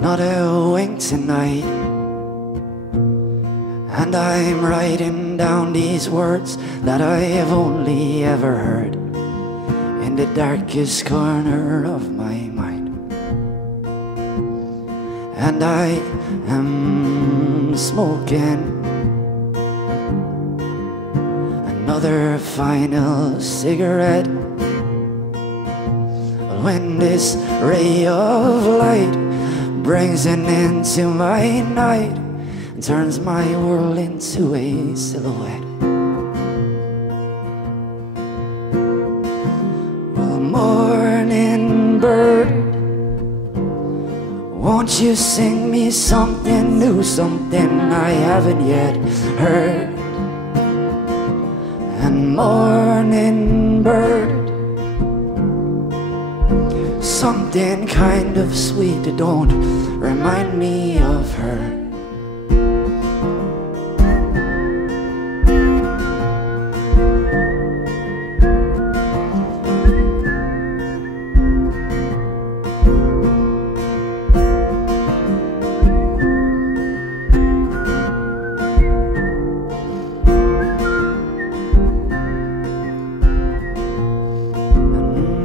not a wink tonight. And I'm writing down these words that I have only ever heard in the darkest corner of my mind. And I am smoking another final cigarette. When this ray of light brings an end to my night and turns my world into a silhouette. Well, morning bird, won't you sing me something new, something I haven't yet heard? And morning bird, something kind of sweet, don't remind me of her.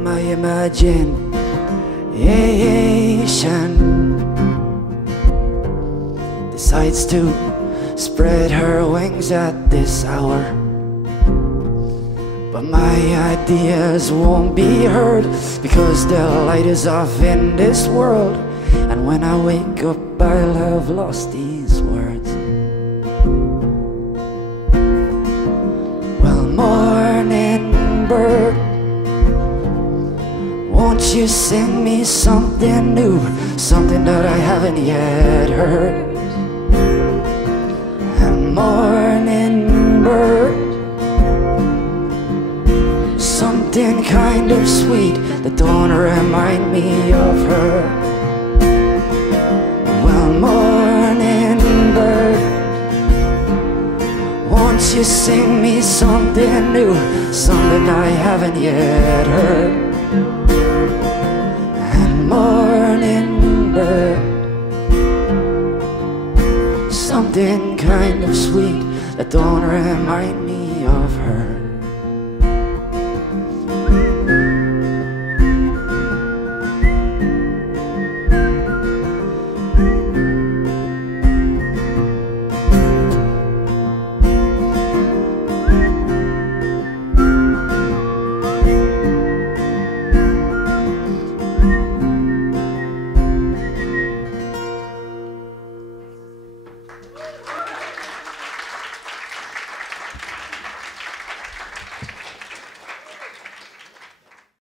My imagination decides to spread her wings at this hour, but my ideas won't be heard because the light is off in this world. And when I wake up, I'll have lost these words. Well, morning bird, won't you sing me something new, something that I haven't yet heard? And morning bird, something kind of sweet that don't remind me of her. Well, morning bird, won't you sing me something new, something I haven't yet heard? Morning bird, something kind of sweet that don't remind me of her.